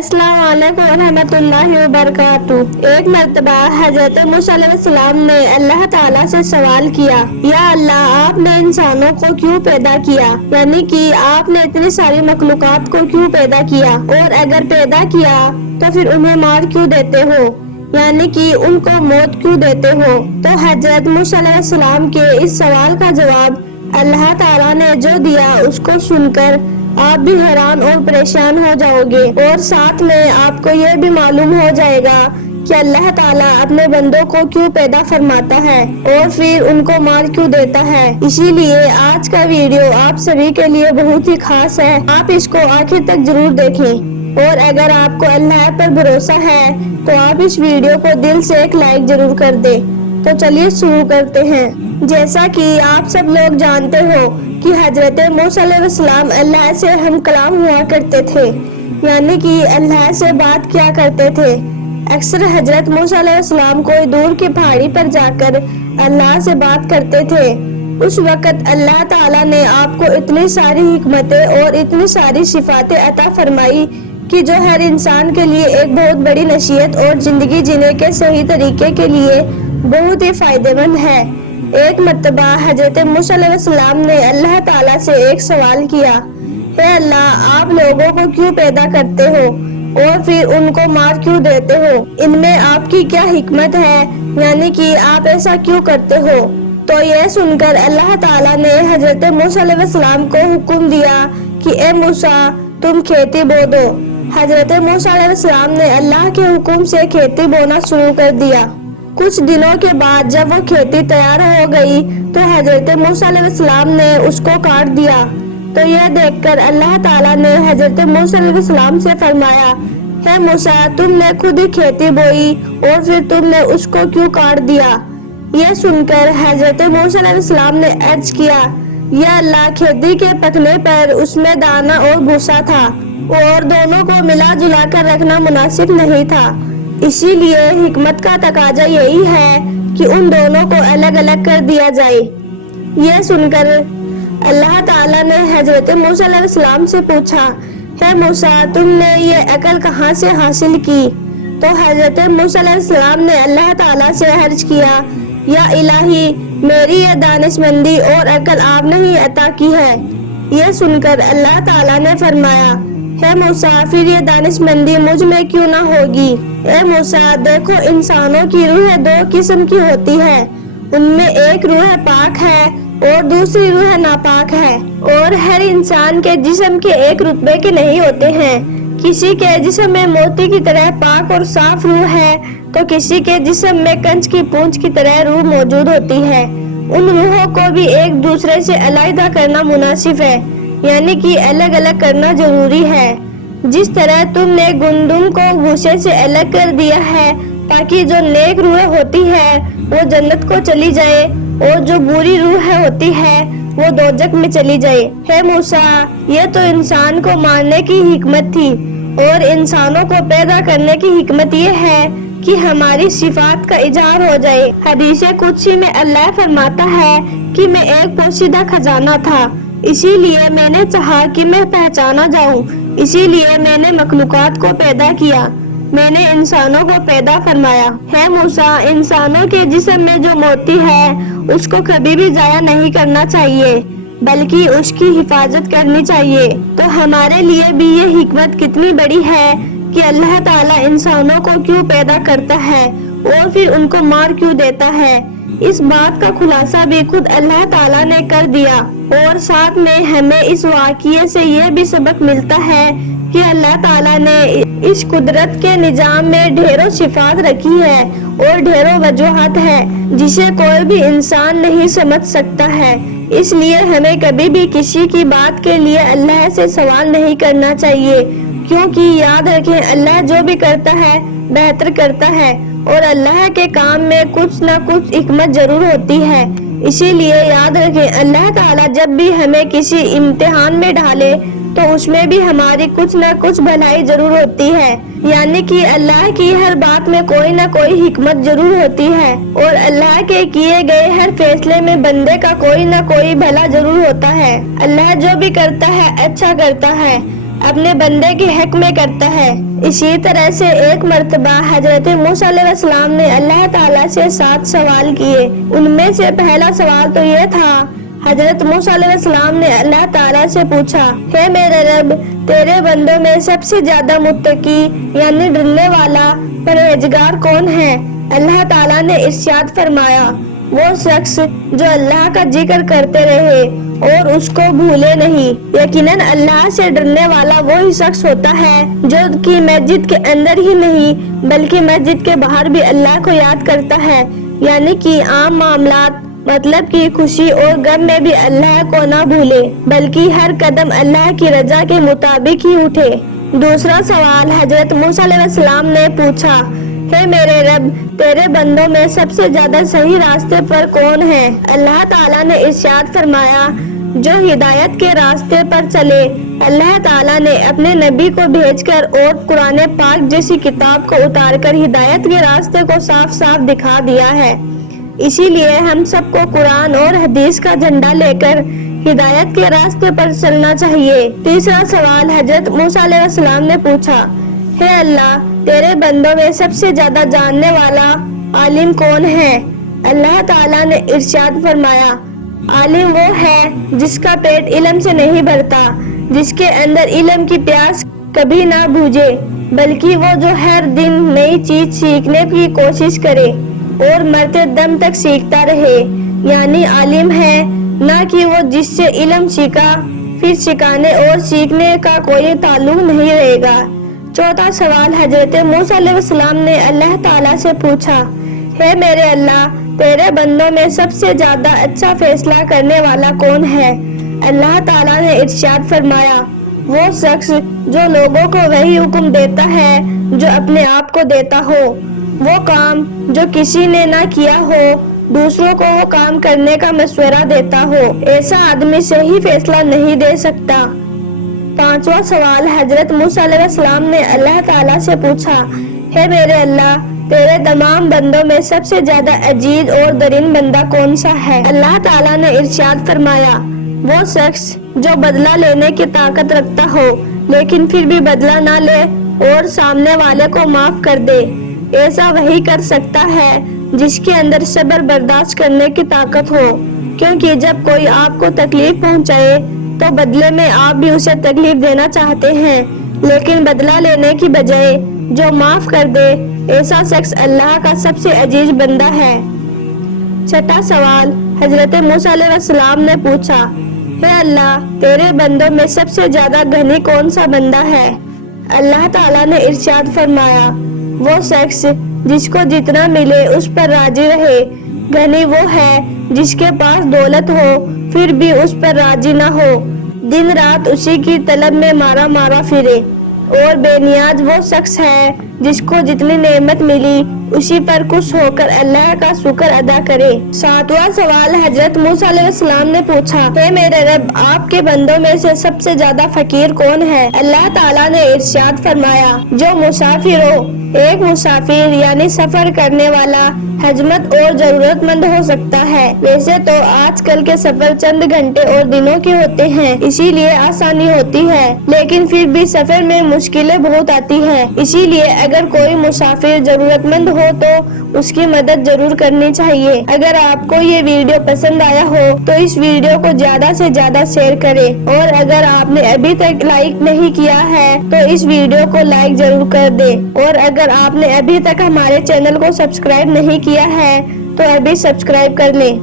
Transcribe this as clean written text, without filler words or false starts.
अस्सलाम वालेकुम रहमतुल्लाहि व बरकातुहू। एक मर्तबा हजरत मूसा अलैहिस्सलाम ने अल्लाह ताला से सवाल किया, या अल्लाह, आपने इंसानों को क्यों पैदा किया? यानी कि आपने इतनी सारी मखलूकात को क्यों पैदा किया, और अगर पैदा किया तो फिर उन्हें मार क्यों देते हो, यानी कि उनको मौत क्यों देते हो? तो हजरत मूसा अलैहिस्सलाम के इस सवाल का जवाब अल्लाह ताला ने जो दिया उसको सुनकर आप भी हैरान और परेशान हो जाओगे, और साथ में आपको ये भी मालूम हो जाएगा कि अल्लाह ताला अपने बंदों को क्यों पैदा फरमाता है और फिर उनको मार क्यों देता है। इसीलिए आज का वीडियो आप सभी के लिए बहुत ही खास है, आप इसको आखिर तक जरूर देखें। और अगर आपको अल्लाह पर भरोसा है तो आप इस वीडियो को दिल से एक लाइक जरूर कर दे। तो चलिए शुरू करते हैं। जैसा कि आप सब लोग जानते हो कि हजरत मूसा अलैहिस्सलाम अल्लाह से हम कलाम हुआ करते थे, यानी कि अल्लाह से बात किया करते थे। अक्सर हजरत मूसा अलैहिस्सलाम कोई दूर की पहाड़ी पर जाकर अल्लाह से बात करते थे। उस वक्त अल्लाह ताला ने आपको इतनी सारी हिकमतें और इतनी सारी सिफातें अता फरमाई कि जो हर इंसान के लिए एक बहुत बड़ी नसीहत और जिंदगी जीने के सही तरीके के लिए बहुत ही फायदेमंद है। एक मर्तबा हजरत मूसा अलैहिस्सलाम ने अल्लाह ताला से एक सवाल किया, हे अल्लाह, आप लोगों को क्यों पैदा करते हो और फिर उनको मार क्यों देते हो? इनमें आपकी क्या हिकमत है, यानी कि आप ऐसा क्यों करते हो? तो यह सुनकर अल्लाह ताला ने हजरत मूसा अलैहिस्सलाम को हुक्म दिया कि ए मूसा, तुम खेती बो दो। हजरत मूसा अलैहिस्सलाम ने अल्लाह के हुक्म से खेती बोना शुरू कर दिया। कुछ दिनों के बाद जब वो खेती तैयार हो गई तो हजरत मूसा अलैहिस्सलाम ने उसको काट दिया। तो यह देखकर अल्लाह ताला ने हजरत मूसा अलैहिस्सलाम से फरमाया, हे मूसा, तुमने खुद ही खेती बोई और फिर तुमने उसको क्यों काट दिया? यह सुनकर हजरत मूसा अलैहिस्सलाम ने अर्ज किया, या अल्लाह, खेती के पकने पर उसमें दाना और भूसा था और दोनों को मिला जुला कर रखना मुनासिब नहीं था। इसीलिए हिकमत का तकाजा यही है कि उन दोनों को अलग अलग कर दिया जाए। यह सुनकर अल्लाह ताला ने हजरत मूसा अलैहिस्सलाम से पूछा, हे मूसा, तुमने ये अकल कहाँ से हासिल की? तो हजरत मूसा अलैहिस्सलाम ने अल्लाह ताला से अर्ज किया, या इलाही, मेरी ये दानिशमंदी और अकल आपने ही अता की है। यह सुनकर अल्लाह ताला ने फरमाया, हे मूसा, फिर ये दानिशमंदी मुझ में क्यों ना होगी? ए मूसा, देखो, इंसानों की रूह दो किस्म की होती है, उनमें एक रूह पाक है और दूसरी रूह नापाक है। और हर इंसान के जिस्म के एक रुतबे के नहीं होते हैं। किसी के जिस्म में मोती की तरह पाक और साफ रूह है तो किसी के जिस्म में कंच की पूंछ की तरह रूह मौजूद होती है। उन रूहों को भी एक दूसरे से अलग करना मुनासिब है, यानी कि अलग अलग करना जरूरी है। जिस तरह तुमने गुंदुम को भूसे से अलग कर दिया है ताकि जो नेक रूह होती है वो जन्नत को चली जाए और जो बुरी रूह होती है वो दोजख में चली जाए। हे मूसा, ये तो इंसान को मारने की हिकमत थी और इंसानों को पैदा करने की हिकमत ये है कि हमारी सिफात का इजहार हो जाए। हदीस कुदसी में अल्लाह फरमाता है कि मैं एक पोशीदा खजाना था, इसीलिए मैंने चाहा कि मैं पहचाना जाऊं, इसीलिए मैंने मखलूकात को पैदा किया, मैंने इंसानों को पैदा फरमाया। है मूसा, इंसानों के जिस्म में जो मोती है उसको कभी भी जाया नहीं करना चाहिए, बल्कि उसकी हिफाजत करनी चाहिए। तो हमारे लिए भी ये हिकमत कितनी बड़ी है कि अल्लाह ताला इंसानों को क्यों पैदा करता है और फिर उनको मार क्यों देता है। इस बात का खुलासा भी खुद अल्लाह ताला ने कर दिया। और साथ में हमें इस वाक़िए से यह भी सबक मिलता है कि अल्लाह ताला ने इस कुदरत के निजाम में ढेरों सिफात रखी है और ढेरों वजूहात है जिसे कोई भी इंसान नहीं समझ सकता है। इसलिए हमें कभी भी किसी की बात के लिए अल्लाह से सवाल नहीं करना चाहिए, क्योंकि याद रखें, अल्लाह जो भी करता है बेहतर करता है और अल्लाह के काम में कुछ न कुछ हिकमत जरूर होती है। इसीलिए याद रखें, अल्लाह ताला जब भी हमें किसी इम्तिहान में डाले तो उसमें भी हमारी कुछ न कुछ भलाई जरूर होती है, यानी कि अल्लाह की हर बात में कोई न कोई हिकमत जरूर होती है और अल्लाह के किए गए हर फैसले में बंदे का कोई न कोई भला जरूर होता है। अल्लाह जो भी करता है अच्छा करता है اپنے بندے کے حق میں کرتا ہے۔ اسی طرح سے ایک مرتبہ حضرت موسیٰ علیہ السلام نے اللہ تعالیٰ سے 7 سوال کیے۔ ان میں سے پہلا سوال تو یہ تھا، حضرت موسیٰ علیہ السلام نے اللہ تعالیٰ سے پوچھا، ہے میرے رب، تیرے بندوں میں سب سے زیادہ متقی یعنی ڈرنے والا پرہیزگار کون ہے؟ اللہ تعالیٰ نے ارشاد فرمایا، وہ شخص جو اللہ کا ذکر کرتے رہے اور اس کو بھولے نہیں۔ یقیناً اللہ سے ڈرنے والا وہی شخص ہوتا ہے جو کہ مسجد کے اندر ہی نہیں بلکہ مسجد کے باہر بھی اللہ کو یاد کرتا ہے، یعنی کہ عام معاملات مطلب کہ خوشی اور غم میں بھی اللہ کو نہ بھولے بلکہ ہر قدم اللہ کی رضا کے مطابق ہی اٹھے۔ دوسرا سوال حضرت موسیٰ علیہ السلام نے پوچھا، ہے میرے رب، تیرے بندوں میں سب سے زیادہ صحیح راستے پر کون ہے؟ اللہ تعالیٰ نے ارشاد فرمایا، جو ہدایت کے راستے پر چلے۔ اللہ تعالیٰ نے اپنے نبی کو بھیج کر اور قرآن پاک جیسی کتاب کو اتار کر ہدایت کے راستے کو صاف صاف دکھا دیا ہے۔ اسی لیے ہم سب کو قرآن اور حدیث کا جھنڈا لے کر ہدایت کے راستے پر چلنا چاہیے۔ تیسرا سوال حضرت موسیٰ علیہ السلام نے پوچھا، ہے اللہ، تیرے بندوں میں سب سے زیادہ جاننے والا عالم کون ہے؟ اللہ تعالیٰ نے ارشاد فرمایا، عالم وہ ہے جس کا پیٹ علم سے نہیں بھرتا، جس کے اندر علم کی پیاس کبھی نہ بجھے، بلکہ وہ جو ہر دن نئی چیز سیکھنے کی کوشش کرے اور مرتے دم تک سیکھتا رہے، یعنی عالم ہے، نہ کہ وہ جس سے علم سیکھا پھر سکھانے اور سیکھنے کا کوئی تعلق نہیں رہے گا۔ چوتھا سوال حضرت موسیٰ علیہ السلام نے اللہ تعالیٰ سے پوچھا، ہے میرے اللہ، تیرے بندوں میں سب سے زیادہ اچھا فیصلہ کرنے والا کون ہے؟ اللہ تعالیٰ نے ارشاد فرمایا، وہ شخص جو لوگوں کو وہی حکم دیتا ہے جو اپنے آپ کو دیتا ہو، وہ کام جو کسی نے نہ کیا ہو دوسروں کو وہ کام کرنے کا مشورہ دیتا ہو، ایسا آدمی صحیح فیصلہ نہیں دے سکتا۔ پانچواں سوال حضرت موسیٰ علیہ السلام نے اللہ تعالیٰ سے پوچھا، ہے میرے اللہ، تیرے تمام بندوں میں سب سے زیادہ عزیز اور درین بندہ کون سا ہے؟ اللہ تعالیٰ نے ارشاد فرمایا، وہ شخص جو بدلہ لینے کی طاقت رکھتا ہو لیکن پھر بھی بدلہ نہ لے اور سامنے والے کو معاف کر دے، ایسا وہی کر سکتا ہے جس کے اندر صبر برداشت کرنے کی طاقت ہو، کیونکہ جب کوئی آپ کو تکلیف پہنچائے تو بدلے میں آپ بھی اسے تکلیف دینا چاہتے ہیں، لیکن بدلہ لینے کی بجائے جو معاف کر دے، ایسا شخص اللہ کا سب سے عزیز بندہ ہے۔ چھٹا سوال حضرت موسیٰ علیہ السلام نے پوچھا، ہے اللہ، تیرے بندوں میں سب سے زیادہ غنی کون سا بندہ ہے؟ اللہ تعالیٰ نے ارشاد فرمایا، وہ شخص جس کو جتنا ملے اس پر راضی رہے، غنی وہ ہے جس کے پاس دولت ہو پھر بھی اس پر راضی نہ ہو، دن رات اسی کی طلب میں مارا مارا پھرے، اور بے نیاز وہ شخص ہے جس کو جتنی نعمت ملی اسی پر خوش ہو کر اللہ کا شکر ادا کرے۔ ساتواں سوال حضرت موسیٰ علیہ السلام نے پوچھا، ہے میرے رب، آپ کے بندوں میں سے سب سے زیادہ فقیر کون ہے؟ اللہ تعالیٰ نے ارشاد فرمایا، جو مسافر ہو۔ ایک مسافر یعنی سفر کرنے والا حجمت اور ضرورت مند ہو سکتا ہے، ویسے تو آج کل کے سفر چند گھنٹے اور دنوں کے ہوتے ہیں، اسی لیے آسانی ہوتی ہے، لیکن پھر بھی سفر میں مشکلیں بہت آتی ہیں، اسی لیے اگر کوئی مسافر ضرورت مند ہو تو اس کی مدد ضرور کرنی چاہیے۔ اگر آپ کو یہ ویڈیو پسند آیا ہو تو اس ویڈیو کو زیادہ سے زیادہ شیئر کریں، اور اگر آپ نے ابھی تک لائک نہیں کیا ہے تو اس ویڈیو کو لائک ضرور کر دیں، اور اگر آپ نے ابھی تک ہمارے چینل کو سبسکرائب نہیں کیا ہے تو ابھی سبسکرائب کر لیں۔